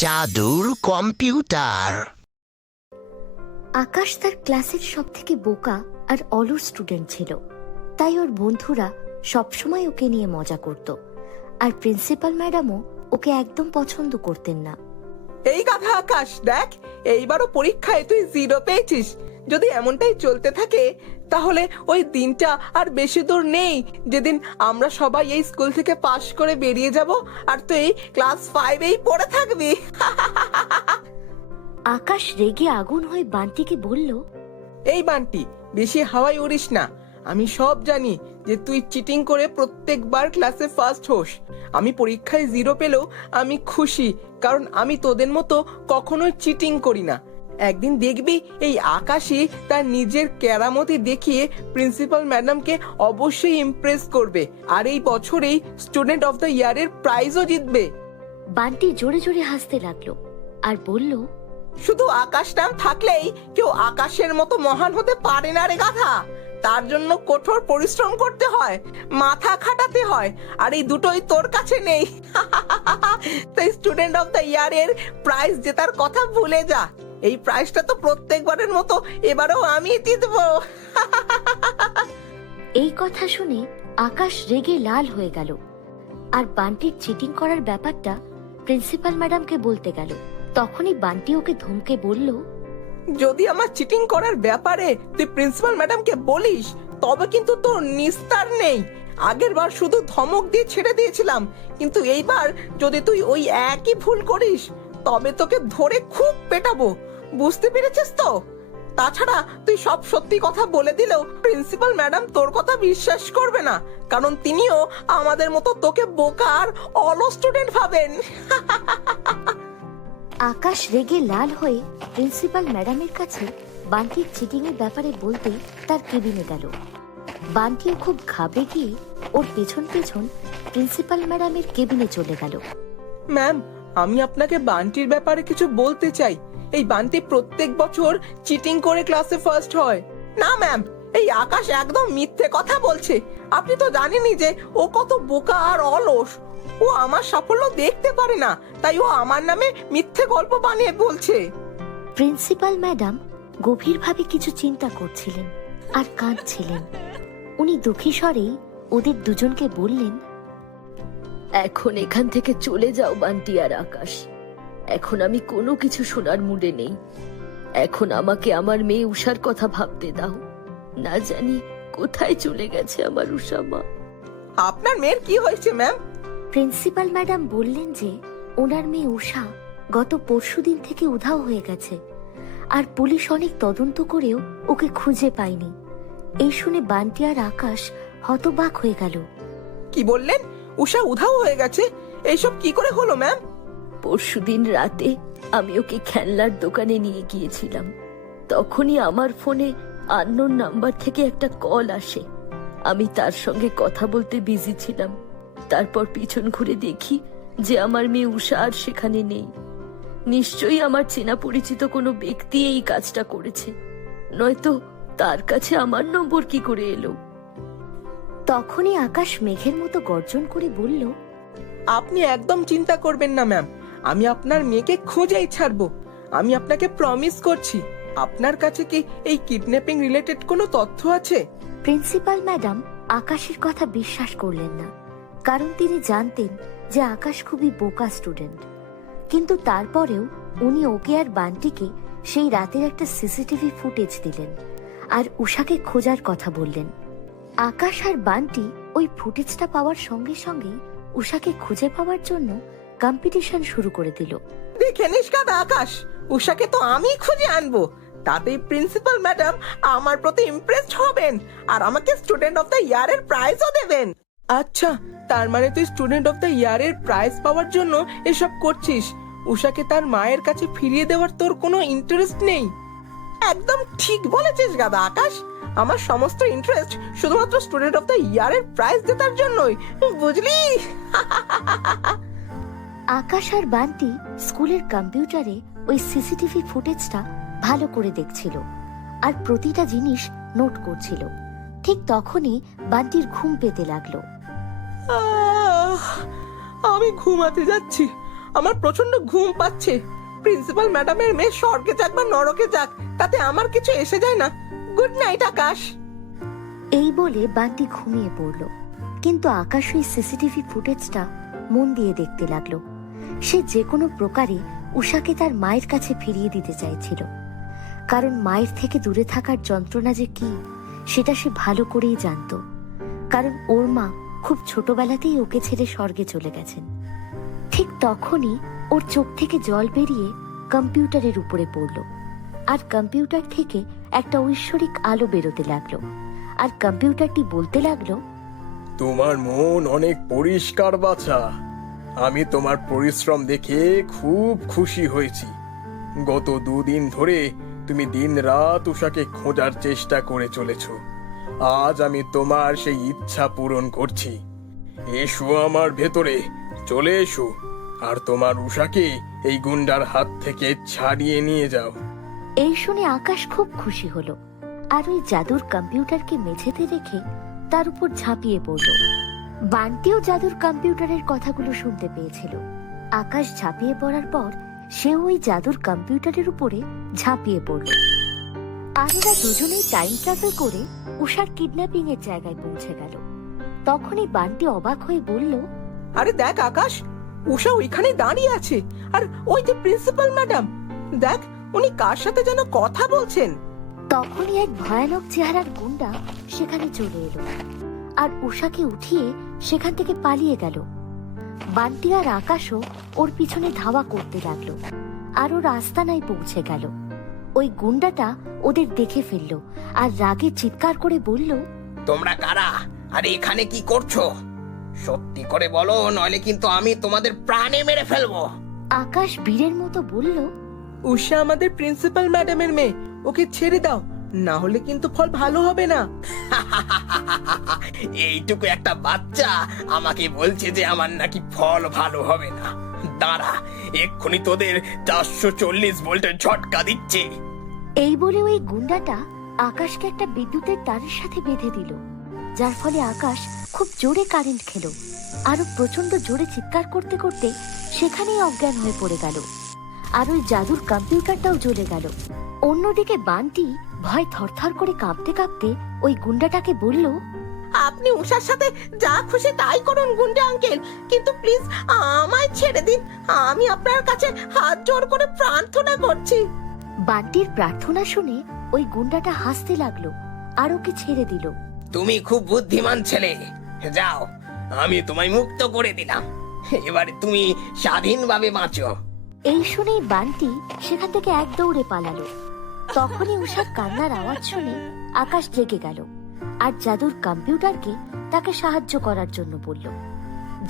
জাদুর কম্পিউটার। আকাশ তার ক্লাসের সব থেকে বোকা আর অলস স্টুডেন্ট ছিল, তাই ওর বন্ধুরা সবসময় ওকে নিয়ে মজা করত। আর প্রিন্সিপাল ম্যাডামও ওকে একদম পছন্দ করতেন না। এই কথা আকাশ, দেখ এইবারও পরীক্ষায় তুই 0 পেয়েছিস। যদি এমনটাই চলতে থাকে তাহলে ওই দিনটা আর বেশি দূর নেই যেদিন আমরা সবাই এই স্কুল থেকে পাশ করে বেরিয়ে যাব আর তুই ক্লাস 5-এই পড়ে থাকবি। আকাশ রেগে আগুন হয়ে বান্টিকে বলল, এই বান্টি, বেশি হাওয়ায় উড়িস না। আমি সব জানি যে তুই চিটিং করে প্রত্যেকবার ক্লাসে ফার্স্ট হোস। আমি পরীক্ষায় 0 পেলেও আমি খুশি, কারণ আমি তোদের মতো কখনোই চিটিং করি না। একদিন দেখবি এই আকাশই তার নিজের কেরামতি দেখিয়ে প্রিন্সিপাল ম্যাডামকে অবশ্যই ইমপ্রেস করবে, আর এই বছরেই স্টুডেন্ট অফ দ্য ইয়ারের প্রাইজও জিতবে। বান্টি জোরে জোরে হাসতে লাগলো আর বলল, শুধু আকাশ নাম থাকলেই কেউ আকাশের মতো মহান হতে পারে না রে গাধা। তার জন্য কঠোর পরিশ্রম করতে হয়, মাথা খাটাতে হয়, আর এই দুটোই তোর কাছে নেই। তাই স্টুডেন্ট অফ দ্য ইয়ারের প্রাইজ জেতার কথা ভুলে যা। এই প্রাইজটা তো প্রত্যেকবারের মতো এবারেও আমি জিতবো। এই কথা শুনে আকাশ রেগে লাল হয়ে গেল আর বান্টির চিটিং করার ব্যাপারটা প্রিন্সিপাল ম্যাডামকে বলতে গেল। তখনই বান্টি ওকে ধমকে বলল, যদি আমার চিটিং করার ব্যাপারে তুই প্রিন্সিপাল ম্যাডামকে বলিস তবে কিন্তু তোর নিস্তার নেই। আগের বার শুধু ধমক দিয়ে ছেড়ে দিয়েছিলাম, কিন্তু এইবার যদি তুই ওই একই ভুল করিস তবে তোকে ধরে খুব পেটাবো। বুঝতে পেরেছিস তো? তাছাড়া তুই সব সত্যি কথা বলে দিলেও প্রিন্সিপাল ম্যাডাম তোর কথা বিশ্বাস করবে না, কারণ তিনিও আমাদের মতো তোকে বোকা আর অলস স্টুডেন্ট ভাবেন। আকাশ রেগে লাল হয়ে প্রিন্সিপাল ম্যাডামের কাছে বান্টির চিটিং এর ব্যাপারে বলতে তার কেবিনে গেল। বান্টিও খুব ঘাবড়ে গিয়ে ওর পেছন পেছন প্রিন্সিপাল ম্যাডামের কেবিনে চলে গেল। ম্যাম, আমি আপনাকে বান্টির ব্যাপারে কিছু বলতে চাই। এই বান্টি প্রত্যেক বছর চিটিং করে ক্লাসে ফার্স্ট হয়। না ম্যাম, এই আকাশ একদম মিথ্যে কথা বলছে। আপনি তো জানেনই যে ও কত বোকা আর অলস। ও আমার সাফল্য দেখতে পারে না, তাই ও আমার নামে মিথ্যে গল্প বানিয়ে বলছে। প্রিন্সিপাল ম্যাডাম গভীরভাবে কিছু চিন্তা করছিলেন আর কাঁদছিলেন। উনি দুঃখী স্বরেই ওদের দুজনকে বললেন, এখন এখান থেকে চলে যাও বান্টি আর আকাশ। এখন আমি কোনো কিছু শোনার মুডে নেই। এখন আমাকে আমার মেয়ে উষার কথা ভাবতে দাও। না জানি কোথায় চলে গেছে আমার উষা মা। আপনার মেয়ের কি হয়েছে ম্যাম? প্রিন্সিপাল ম্যাডাম বললেন যে ওনার মেয়ে উষা গত পরশুদিন থেকে উধাও হয়ে গেছে, আর পুলিশ অনেক তদন্ত করেও ওকে খুঁজে পায়নি। এই শুনে বান্টি আর আকাশ হতবাক হয়ে গেল। কি বললেন? উষা উধাও হয়ে গেছে? এইসব কি করে হলো ম্যাম? পরশুদিন রাতে আমি ওকে খেলনার দোকানে নিয়ে গিয়েছিলাম। তখনই আমার ফোনে আননোন নাম্বার থেকে একটা কল আসে। আমি তার সঙ্গে কথা বলতে বিজি ছিলাম। তারপর পিছন ঘুরে দেখি যে আমার মেয়ে উষা আর সেখানে নেই। নিশ্চয়ই আমার চেনা পরিচিত কোনো ব্যক্তি এই কাজটা করেছে, নয়তো তার কাছে আমার নম্বর কি করে এলো? তখনই আকাশ মেঘের মতো গর্জন করে বলল, আপনি একদম চিন্তা করবেন না ম্যাম, আমি আপনার মেয়েকে খুঁজেই ছাড়বো। আমি আপনাকে প্রমিস করছি। আপনার কাছে কি এই কিডন্যাপিং রিলেটেড কোনো তথ্য আছে? প্রিন্সিপাল ম্যাডাম আকাশের কথা বিশ্বাস করলেন না, কারণ তিনি জানতেন যে আকাশ খুবই বোকা স্টুডেন্ট। কিন্তু তারপরেও উনি ওকে আর বান্টিকে সেই রাতের একটা সিসিটিভি ফুটেজ দিলেন আর উষাকে খোঁজার কথা বললেন। আকাশ আর বান্টি ওই ফুটেজটা পাওয়ার সঙ্গে সঙ্গে উষাকে খুঁজে পাওয়ার জন্য কম্পিটিশন শুরু করে দিল। দেখে নিস কাদা আকাশ, উষাকে তো আমি খুঁজে আনবো। তাতেই প্রিন্সিপাল ম্যাডাম আমার প্রতি ইমপ্রেসড হবেন আর আমাকে স্টুডেন্ট অফ দ্য ইয়ারের প্রাইজও দেবেন। আচ্ছা, তার মানে তুই স্টুডেন্ট অফ দ্য ইয়ারের প্রাইজ পাওয়ার জন্য এসব করছিস। উষাকে তার মায়ের কাছে ফিরিয়ে দেওয়ার তোর কোনো ইন্টারেস্ট নেই। একদম ঠিক বলেছিস গাদা আকাশ। আমার সমস্ত ইন্টারেস্ট শুধুমাত্র স্টুডেন্ট অফ দ্য ইয়ারের প্রাইজ জেতার জন্যই, বুঝলি? আকাশ আর বান্টি স্কুলের কম্পিউটারে ওই সিসিটিভি ফুটেজটা ভালো করে দেখছিল আর প্রতিটা জিনিস নোট করছিল। ঠিক তখনই বান্টির ঘুম পেতে লাগলো। আমি ঘুমাতে যাচ্ছি। আমার প্রচন্ড ঘুম পাচ্ছে। প্রিন্সিপাল ম্যাডামের মেয়ে স্বর্গে যাক বা নরকে যাক, তাতে আমার কিছু এসে যায় না। গুড নাইট আকাশ। এই বলে বান্টি ঘুমিয়ে পড়ল। কিন্তু আকাশ ওই সিসিটিভি ফুটেজটা মন দিয়ে দেখতে লাগলো। সে যে কোনো প্রকারে উষাকে তার মায়ের কাছে ফিরিয়ে দিতে চাইছিল, কারণ মায়ের থেকে দূরে থাকার যন্ত্রণা যে কি সেটা সে ভালো করেই জানতো। কারণ ওর মা খুব ছোটবেলাতেই ওকে ছেড়ে স্বর্গে চলে গেছেন। ঠিক তখনই ওর চোখ থেকে জল বেরিয়ে কম্পিউটারের উপরে পড়ল, আর কম্পিউটার থেকে একটা ঐশ্বরিক আলো বেরোতে লাগলো। আর কম্পিউটারটি বলতে লাগলো, তোমার মন অনেক পরিষ্কার বাছা। আমি তোমার পরিশ্রম দেখে খুব খুশি হয়েছি। গত 2 দিন ধরে তুমি দিনরাত উষাকে খোঁজার চেষ্টা করে চলেছ। আজ আমি তোমার সেই ইচ্ছা পূরণ করছি। এসো আমার ভেতরে, চলে এসো, আর তোমার উষাকে এই গুন্ডার হাত থেকে ছাড়িয়ে নিয়ে যাও। এই শুনে আকাশ খুব খুশি হলো, আর ওই জাদুর কম্পিউটারকে মেঝেতে রেখে তার উপর ঝাঁপিয়ে পড়ল। বান্টিও জাদুর কম্পিউটারের কথাগুলো শুনতে পেয়েছিল। আকাশ ঝাঁপিয়ে পড়ার পর সেও ওই জাদুর কম্পিউটারের উপরে ঝাঁপিয়ে পড়ল। আর ওরা দুজনেই টাইম ট্রাভেল করে উষার কিডন্যাপিং এর জায়গায় পৌঁছে গেল। তখনই বান্টি অবাক হয়ে বলল, আরে দেখ আকাশ, উষা ওইখানে দাঁড়িয়ে আছে। আর ওই যে প্রিন্সিপাল ম্যাডাম, দেখ উনি কার সাথে যেন কথা বলছেন। তখনই এক ভয়ানক চেহারার গুন্ডা সেখানে চলে এলো আর উষাকে উঠিয়ে সেখান থেকে পালিয়ে গেল। বান্টি আর আকাশও ওর পিছনে ধাওয়া করতে লাগলো, আর ওর আস্তানায় পৌঁছে গেল। ওই গুন্ডাটা ওদের দেখে ফেললো আর রাগে চিৎকার করে বলল, তোমরা কারা আর এখানে কি করছো? সত্যি করে বলো, নইলে কিন্তু আমি তোমাদের প্রাণে মেরে ফেলবো। আকাশ বীরের মতো বলল, উষা আমাদের প্রিন্সিপাল ম্যাডামের মেয়ে, ওকে ছেড়ে দাও, না হলে কিন্তু ফল ভালো হবে না। এইটুকু একটা বাচ্চা আমাকে বলছে যে আমার নাকি ফল ভালো হবে না। দাঁড়া, এক্ষুনি তোদের 440 ভোল্টের ঝটকা দিচ্ছে। এই বলে ওই গুন্ডাটা আকাশকে একটা বিদ্যুতের তারের সাথে বেঁধে দিল, যার ফলে আকাশ খুব জোরে কারেন্ট খেলো। আরো প্রচন্ড জোরে চিৎকার করতে করতে সেখানেই অজ্ঞান হয়ে পড়ে গেল। আর ওই জাদুর কম্পিউটারটাও জ্বলে গেল। অন্যদিকে বান্টি ভয় থরথর করে কাঁপতে কাঁপতে ওই গুন্ডাটাকে বলল, আপনি উষার সাথে যা খুশি তাই করুন গুন্ডা আঙ্কেল, কিন্তু প্লিজ আমায় ছেড়ে দিন। আমি আপনার কাছে হাত জোড় করে প্রার্থনা করছি। বান্টির প্রার্থনা শুনে ওই গুন্ডাটা হাসতে লাগলো আর ওকে ছেড়ে দিল। তুমি খুব বুদ্ধিমান ছেলে, যাও, আমি তোমায় মুক্ত করে দিলাম। এবারে তুমি স্বাধীনভাবে বাঁচো। এই শুনেই বান্টি সেখান থেকে এক দৌড়ে পালালো। তখনই উষার কান্নার আওয়াজ শুনে আকাশ জেগে গেল আর জাদুর কম্পিউটারকে তাকে সাহায্য করার জন্য বলল।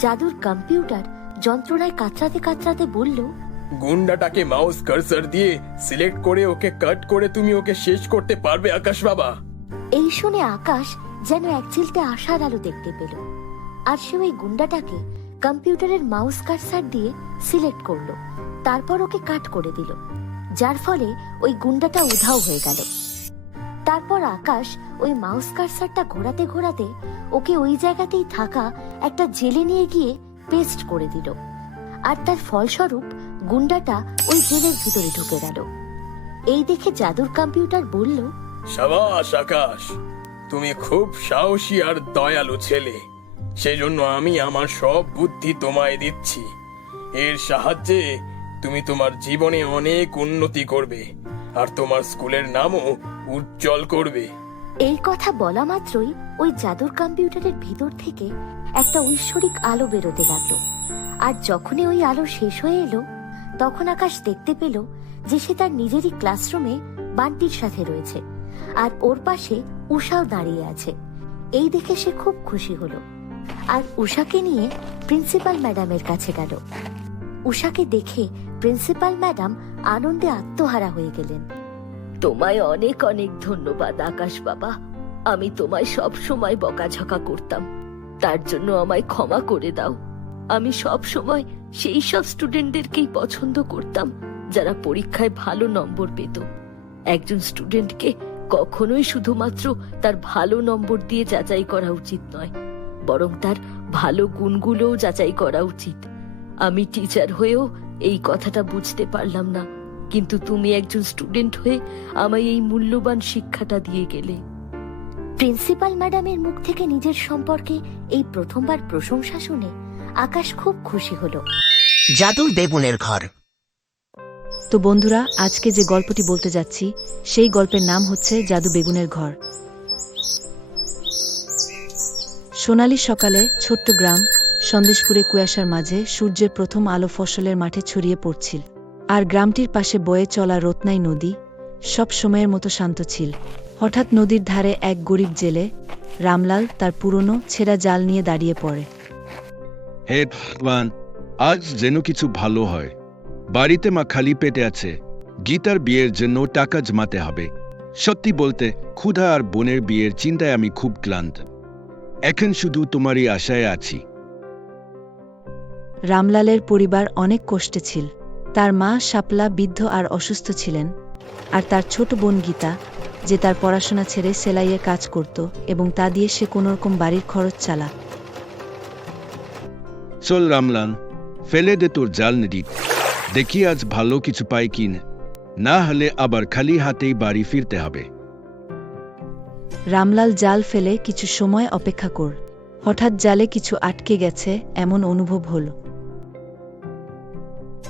জাদুর কম্পিউটার যন্ত্রণায় কাতরাতে কাতরাতে বলল, গুন্ডাটাকে মাউস কার্সার দিয়ে সিলেক্ট করে ওকে কাট করে তুমি ওকে শেষ করতে পারবে আকাশ বাবা। এই শুনে আকাশ যেন এক চিলতে আশার আলো দেখতে পেল, আর সে ওই গুন্ডাটাকে কম্পিউটারের মাউস কার্সার দিয়ে সিলেক্ট করলো। তারপর ওকে কাট করে দিল, যার ফলে ওই গুন্ডাটা উধাও হয়ে গেল। তারপর আকাশ ওই মাউস কার্সারটা ঘোরাতে ঘোরাতে ওকে ওই জায়গাতেই থাকা একটা জেলে নিয়ে গিয়ে পেস্ট করে দিল, আর তার ফলস্বরূপ গুন্ডাটা ওই জেলের ভিতরে ঢুকে গেল। এই দেখে জাদুর কম্পিউটার বলল, সাবাস আকাশ, তুমি খুব সাহসী আর দয়ালু ছেলে। সেজন্য আমি আমার সব বুদ্ধি তোমায় দিচ্ছি। এর সাহায্যে তুমি তোমার জীবনে অনেক উন্নতি করবে আর তোমার স্কুলের নামও উজ্জ্বল করবে। এই কথা বলা মাত্রই ওই জাদুর কম্পিউটারের ভিতর থেকে একটা ঐশ্বরিক আলো বেরোতে লাগলো। আর যখনই ওই আলো শেষ হয়ে এলো, তখন আকাশ দেখতে পেল যে সে তার নিজেরই ক্লাসরুমে বান্টির সাথে রয়েছে, আর ওর পাশে উষাও দাঁড়িয়ে আছে। এই দেখে সে খুব খুশি হলো আর উষাকে নিয়ে প্রিন্সিপাল ম্যাডামের কাছে গেল। উষাকে দেখে প্রিন্সিপাল ম্যাডাম আনন্দে আত্মহারা হয়ে গেলেন। তোমায় অনেক অনেক ধন্যবাদ আকাশ বাবা। আমি তোমায় সব সময় বকাঝকা করতাম, তার জন্য আমায় ক্ষমা করে দাও। আমি সব সময় সেই সব স্টুডেন্টদেরকেই পছন্দ করতাম যারা পরীক্ষায় ভালো নম্বর পেত। একজন স্টুডেন্টকে কখনোই শুধুমাত্র তার ভালো নম্বর দিয়ে যাচাই করা উচিত নয়, বরং তার ভালো গুণগুলোও যাচাই করা উচিত। আমি টিচার হয়েও এই কথাটা বুঝতে পারলাম না, কিন্তু তুমি একজন স্টুডেন্ট হয়ে আমায় এই মূল্যবান শিক্ষাটা দিয়ে গেলে। প্রিন্সিপাল ম্যাডামের মুখ থেকে নিজের সম্পর্কে এই প্রথমবার প্রশংসা শুনে আকাশ খুব খুশি হলো। জাদুর বেগুনের ঘর। তো বন্ধুরা, আজকে যে গল্পটি বলতে যাচ্ছি সেই গল্পের নাম হচ্ছে জাদু বেগুনের ঘর। সোনালি সকালে ছোট্ট গ্রাম সন্দেশপুরে কুয়াশার মাঝে সূর্যের প্রথম আলো ফসলের মাঠে ছড়িয়ে পড়ছিল, আর গ্রামটির পাশে বয়ে চলা রত্নাই নদী সব সময়ের মতো শান্ত ছিল। হঠাৎ নদীর ধারে এক গরিব জেলে রামলাল তার পুরনো ছেঁড়া জাল নিয়ে দাঁড়িয়ে পড়ে। হে ভগবান, আজ যেন কিছু ভালো হয়। বাড়িতে মা খালি পেটে আছে, গীতার বিয়ের জন্য টাকা জমাতে হবে। সত্যি বলতে ক্ষুধা আর বোনের বিয়ের চিন্তায় আমি খুব ক্লান্ত। এখন শুধু তোমারই আশায় আছি। রামলালের পরিবার অনেক কষ্টে ছিল। তার মা শাপলা বৃদ্ধ আর অসুস্থ ছিলেন, আর তার ছোট বোন গীতা, যে তার পড়াশোনা ছেড়ে সেলাইয়ের কাজ করত এবং তা দিয়ে সে কোনোরকম বাড়ির খরচ চালা। চল রামলাল, ফেলে দে তোর জাল নদী, দেখি আজ ভালো কিছু পাই কি না হলে আবার খালি হাতেই বাড়ি ফিরতে হবে। রামলাল জাল ফেলে কিছু সময় অপেক্ষা কর। হঠাৎ জালে কিছু আটকে গেছে এমন অনুভব হল।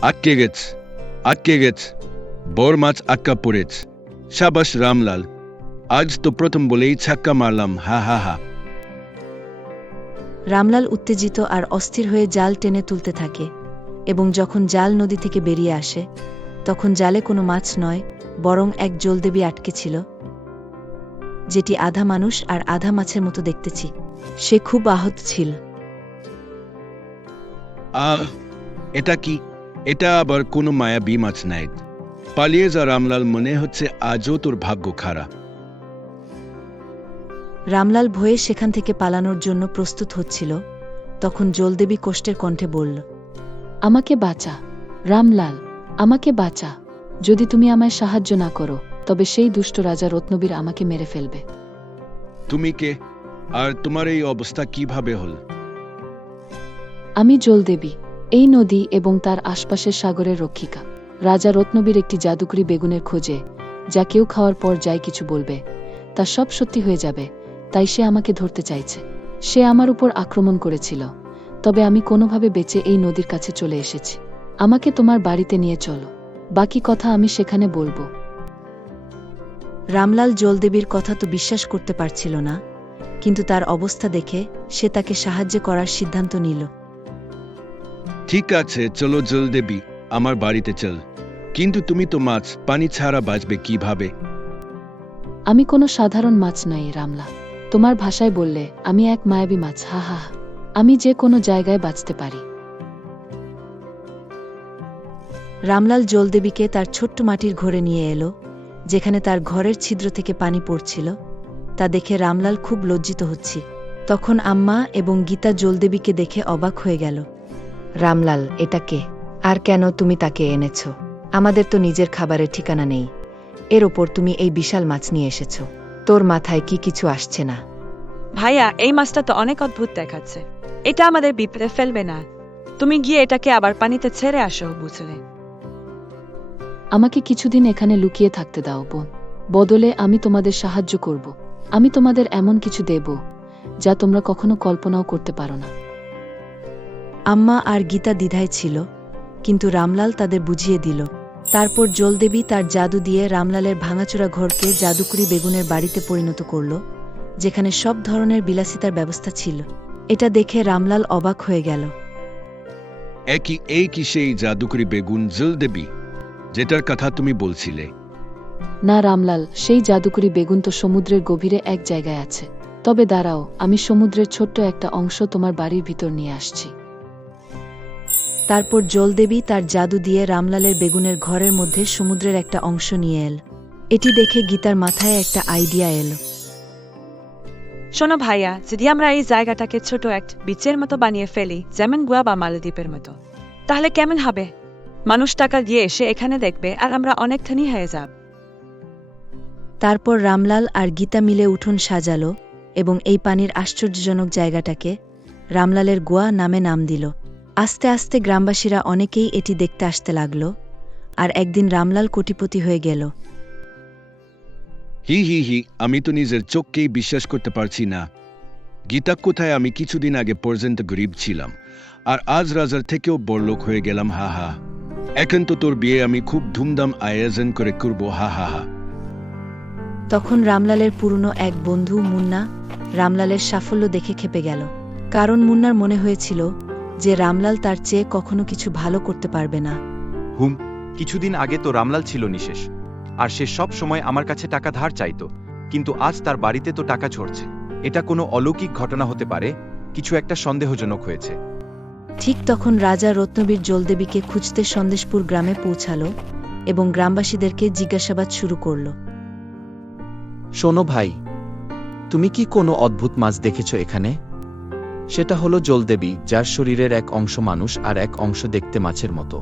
আটকে গেছ, আটকে গেছ, বড় মাছ আটকা পড়েছ। সাবাস রামলাল, আজ তো প্রথম বলেই ছাক্কা মারলাম, হা হা হা। রামলাল উত্তেজিত আর অস্থির হয়ে জাল টেনে তুলতে থাকে, এবং যখন জাল নদী থেকে বেরিয়ে আসে তখন জালে কোনো মাছ নয়, বরং এক জলদেবী আটকে ছিল, যেটি আধা মানুষ আর আধা মাছের মতো দেখতেছি। সে খুব আহত ছিল। এটা কি? এটা আবার কোনো মায়াবী মাছ নাই। পালিয়ে যা রামলাল, মনে হচ্ছে আজও তোর ভাগ্য খারাপ। রামলাল ভয়ে সেখান থেকে পালানোর জন্য প্রস্তুত হচ্ছিল, তখন জলদেবী কষ্টের কণ্ঠে বলল, আমাকে বাঁচা রামলাল, আমাকে বাঁচা। যদি তুমি আমায় সাহায্য না করো তবে সেই দুষ্ট রাজা রত্নবীর আমাকে মেরে ফেলবে। তুমি কে, আর তোমার এই অবস্থা কিভাবে হল? আমি জলদেবী, এই নদী এবং তার আশপাশের সাগরের রক্ষিকা। রাজা রত্নবীর একটি জাদুকরি বেগুনের খোঁজে, যা কেউ খাওয়ার পর যাই কিছু বলবে তা সব সত্যি হয়ে যাবে, তাই সে আমাকে ধরতে চাইছে। সে আমার উপর আক্রমণ করেছিল, তবে আমি কোনোভাবে বেঁচে এই নদীর কাছে চলে এসেছি। আমাকে তোমার বাড়িতে নিয়ে চলো, বাকি কথা আমি সেখানে বলবো। রামলাল জলদেবীর কথা তো বিশ্বাস করতে পারছিল না, কিন্তু তার অবস্থা দেখে সে তাকে সাহায্য করার সিদ্ধান্ত নিল। ঠিক আছে, চলো জলদেবী, আমার বাড়িতে চল। কিন্তু তুমি তো মাছ, পানি ছাড়া বাঁচবে কিভাবে? আমি কোনো সাধারণ মাছ নই রামলা, তোমার ভাষায় বললে আমি এক মায়াবী মাছ, হা হা হা। আমি যে কোনো জায়গায় বাঁচতে পারি। রামলাল জলদেবীকে তার ছোট্ট মাটির ঘরে নিয়ে এলো, যেখানে তার ঘরের ছিদ্র থেকে পানি পড়ছিল। তা দেখে রামলাল খুব লজ্জিত হচ্ছে। তখন আম্মা এবং গীতা জলদেবীকে দেখে অবাক হয়ে গেল। রামলাল, এটা কে, আর কেন তুমি তাকে এনেছ? আমাদের তো নিজের খাবারের ঠিকানা নেই, এর ওপর তুমি এই বিশাল মাছ নিয়ে এসেছ। তোর মাথায় কি কিছু আসছে না? ভাইয়া, এই মাছটা তো অনেক অদ্ভুত দেখাচ্ছে। এটা আমাদের বিপদে ফেলবে না। তুমি গিয়ে এটাকে আবার পানিতে ছেড়ে আসো, বুঝলে? আমাকে কিছুদিন এখানে লুকিয়ে থাকতে দাও বোন, বদলে আমি তোমাদের সাহায্য করব। আমি তোমাদের এমন কিছু দেব যা তোমরা কখনো কল্পনাও করতে পারো না। আম্মা আর গীতা দ্বিধায় ছিল, কিন্তু রামলাল তাদের বুঝিয়ে দিল। তারপর জলদেবী তার জাদু দিয়ে রামলালের ভাঙাচোরা ঘরকে জাদুকরি বেগুনের বাড়িতে পরিণত করল, যেখানে সব ধরনের বিলাসিতার ব্যবস্থা ছিল। এটা দেখে রামলাল অবাক হয়ে গেল। এই কি সেই জাদুকরি বেগুন জলদেবী, যেটার কথা তুমি বলছিলে? না রামলাল, সেই জাদুকরি বেগুন তো সমুদ্রের গভীরে এক জায়গায় আছে। তবে দাঁড়াও, আমি সমুদ্রের ছোট্ট একটা অংশ তোমার বাড়ির ভিতর নিয়ে আসছি। তারপর জলদেবী তার জাদু দিয়ে রামলালের বেগুনের ঘরের মধ্যে সমুদ্রের একটা অংশ নিয়ে এল। এটি দেখে গীতার মাথায় একটা আইডিয়া এলো। শোনো ভাইয়া, যদি আমরা এই জায়গাটাকে ছোট এক বিচের মতো বানিয়ে ফেলি, যেমন গোয়া বা মালদ্বীপের মতো, তাহলে কেমন হবে? মানুষ টাকা দিয়ে এসে এখানে দেখবে আর আমরা অনেক ধনী হয়ে যাব। তারপর রামলাল আর গীতা মিলে উঠোন সাজালো এবং এই পানির আশ্চর্যজনক জায়গাটাকে রামলালের গোয়া নামে নাম দিল। আস্তে আস্তে গ্রামবাসীরা অনেকেই এটি দেখতে আসতে লাগল, আর একদিন রামলাল কোটিপতি হয়ে গেল। হি হি হি, আমি তো নিজের চোখকেই বিশ্বাস করতে পারছি না। গীতা কোথায়? আমি কিছুদিন আগে পর্যন্ত গরিব ছিলাম, আর আজ রাজার থেকেও বড়লোক হয়ে গেলাম। হা হা। এখন তো তোর বিয়ে আমি খুব ধুমধাম আয়োজন করে করব। হা হা হা। তখন রামলালের পুরনো এক বন্ধু মুন্না রামলালের সাফল্য দেখে খেপে গেল, কারণ মুন্নার মনে হয়েছিল যে রামলাল তার চেয়ে কখনো কিছু ভালো করতে পারবে না। কিছুদিন আগে তো রামলাল ছিল নিঃশেষ, আর সে সব সময় আমার কাছে টাকা ধার চাইতো, কিন্তু আজ তার বাড়িতে তো টাকা ঝরছে। এটা কোনো অলৌকিক ঘটনা হতে পারে, কিছু একটা সন্দেহজনক হয়েছে। ঠিক তখন রাজা রত্নবীর জলদেবীকে খুঁজতে সন্দেশপুর গ্রামে পৌঁছালো এবং গ্রামবাসীদেরকে জিজ্ঞাসাবাদ শুরু করল। শোনো ভাই, তুমি কি কোনো অদ্ভুত মাছ দেখেছ এখানে? সেটা হলো জলদেবী, যার শরীরের এক অংশ মানুষ আর এক অংশ দেখতে মাছের মতো।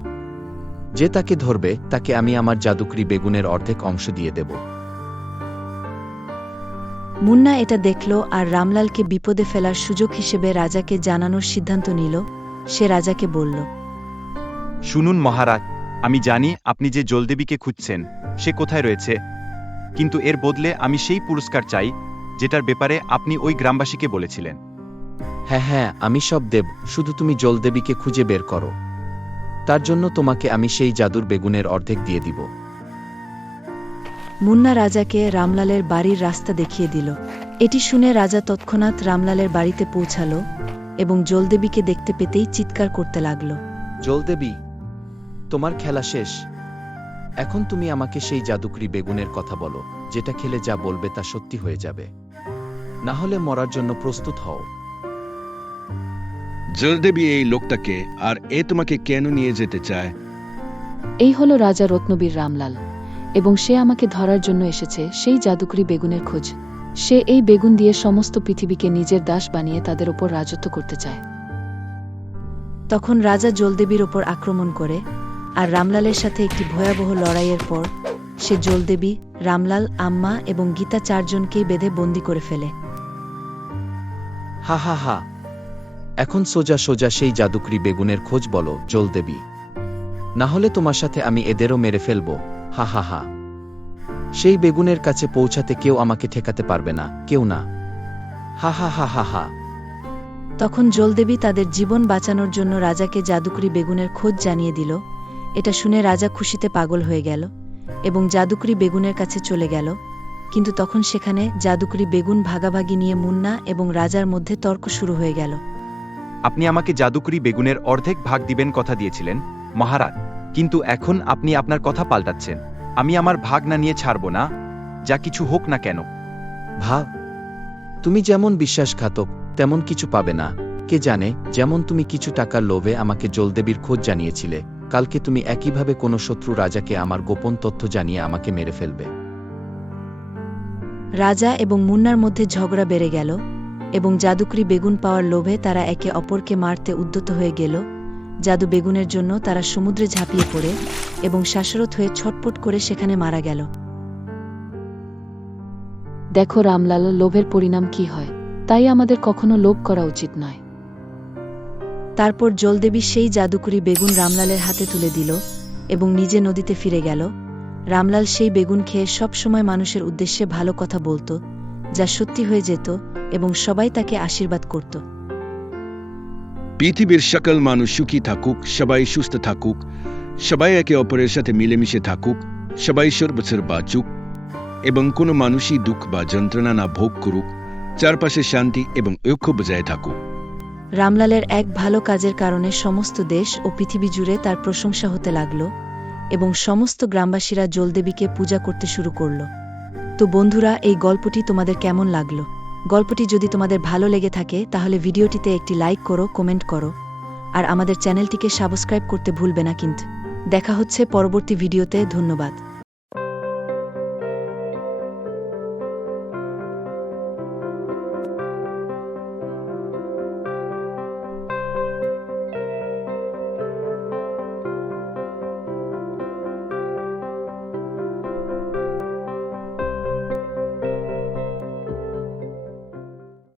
যে তাকে ধরবে তাকে আমি আমার জাদুকরি বেগুনের অর্ধেক অংশ দিয়ে দেব। মুন্না এটা দেখল আর রামলালকে বিপদে ফেলার সুযোগ হিসেবে রাজাকে জানানোর সিদ্ধান্ত নিল। সে রাজাকে বলল, শুনুন মহারাজ, আমি জানি আপনি যে জলদেবীকে খুঁজছেন সে কোথায় রয়েছে, কিন্তু এর বদলে আমি সেই পুরস্কার চাই যেটার ব্যাপারে আপনি ওই গ্রামবাসীকে বলেছিলেন। হ্যাঁ হ্যাঁ, আমি সব দেব, শুধু তুমি জলদেবীকে খুঁজে বের করো। তার জন্য তোমাকে আমি সেই জাদুর বেগুনের অর্ধেক দিয়ে দিব। মুন্না রাজাকে রামলালের বাড়ির রাস্তা দেখিয়ে দিল। এটি শুনে রাজা তৎক্ষণাৎ রামলালের বাড়িতে পৌঁছালো এবং জলদেবীকে দেখতে পেতেই চিৎকার করতে লাগল, জলদেবী, তোমার খেলা শেষ। এখন তুমি আমাকে সেই জাদুকরি বেগুনের কথা বলো, যেটা খেলে যা বলবে তা সত্যি হয়ে যাবে, না হলে মরার জন্য প্রস্তুত হও। জলদেবী এই লোকটাকে, আর এ তোমাকে কেন নিয়ে যেতে চায়? এই হলো রাজা রত্নবীর রামলাল, এবং সে আমাকে ধরার জন্য এসেছে সেই জাদুকরি বেগুনের খোঁজ। সে এই বেগুন দিয়ে সমস্ত পৃথিবীকে নিজের দাস বানিয়ে তাদের ওপর রাজত্ব করতে চায়। তখন রাজা জলদেবীর ওপর আক্রমণ করে, আর রামলালের সাথে একটি ভয়াবহ লড়াইয়ের পর সে জলদেবী, রামলাল, আম্মা এবং গীতা চারজনকেই বেঁধে বন্দি করে ফেলে। হা হা হা, এখন সোজা সোজা সেই জাদুকরি বেগুনের খোঁজ বলো জলদেবী, না হলে তোমার সাথে আমি এদেরও মেরে ফেলব। হা হা হা। সেই বেগুনের কাছে পৌঁছাতে কেউ আমাকে ঠেকাতে পারবে না, কেউ না। হা হা হা হা হা। তখন জলদেবী তাদের জীবন বাঁচানোর জন্য রাজাকে জাদুকরি বেগুনের খোঁজ জানিয়ে দিল। এটা শুনে রাজা খুশিতে পাগল হয়ে গেল এবং জাদুকরি বেগুনের কাছে চলে গেল, কিন্তু তখন সেখানে জাদুকরি বেগুন ভাগাভাগি নিয়ে মুন্না এবং রাজার মধ্যে তর্ক শুরু হয়ে গেল। আপনি আমাকে জাদুকরি বেগুনের অর্ধেক ভাগ দিবেন কথা দিয়েছিলেন মহারাজ, কিন্তু এখন আপনি আপনার কথা পাল্টাচ্ছেন। আমি আমার ভাগ না নিয়ে ছাড়ব না, যা কিছু হোক না কেন। ভাগ? তুমি যেমন বিশ্বাসঘাতক তেমন কিছু পাবে না। কে জানে, যেমন তুমি কিছু টাকার লোভে আমাকে জলদেবীর খোঁজ জানিয়েছিলে, কালকে তুমি একইভাবে কোনো শত্রু রাজাকে আমার গোপন তথ্য জানিয়ে আমাকে মেরে ফেলবে। রাজা এবং মুন্নার মধ্যে ঝগড়া বেড়ে গেল এবং জাদুকরি বেগুন পাওয়ার লোভে তারা একে অপরকে মারতে উদ্যত হয়ে গেল। জাদু বেগুনের জন্য তারা সমুদ্রে ঝাঁপিয়ে পড়ে এবং শ্বাসরোধ হয়ে ছটপট করে সেখানে মারা গেল। দেখো রামলাল, লোভের পরিণাম কি হয়, তাই আমাদের কখনো লোভ করা উচিত নয়। তারপর জলদেবী সেই জাদুকরি বেগুন রামলালের হাতে তুলে দিল এবং নিজে নদীতে ফিরে গেল। রামলাল সেই বেগুন খেয়ে সব সময় মানুষের উদ্দেশ্যে ভালো কথা বলতো, যা সত্যি হয়ে যেত এবং সবাই তাকে আশীর্বাদ করত। পৃথিবীর সকল মানুষ সুখী থাকুক, সবাই সুস্থ থাকুক, সবাই একে অপরের সাথে মিলেমিশে থাকুক, সবাই সর্বছর বাঁচুক এবং কোনো মানুষই দুঃখ বা যন্ত্রণা না ভোগ করুক, চারপাশে শান্তি এবং ঐক্য বজায় থাকুক। রামলালের এক ভালো কাজের কারণে সমস্ত দেশ ও পৃথিবী জুড়ে তার প্রশংসা হতে লাগল এবং সমস্ত গ্রামবাসীরা জলদেবীকে পূজা করতে শুরু করল। তো বন্ধুরা, এই গল্পটি তোমাদের কেমন লাগলো? গল্পটি যদি তোমাদের ভালো লেগে থাকে তাহলে ভিডিওটিতে একটি লাইক করো, কমেন্ট করো, আর আমাদের চ্যানেলটিকে সাবস্ক্রাইব করতে ভুলবে না কিন্তু। দেখা হচ্ছে পরবর্তী ভিডিওতে। ধন্যবাদ।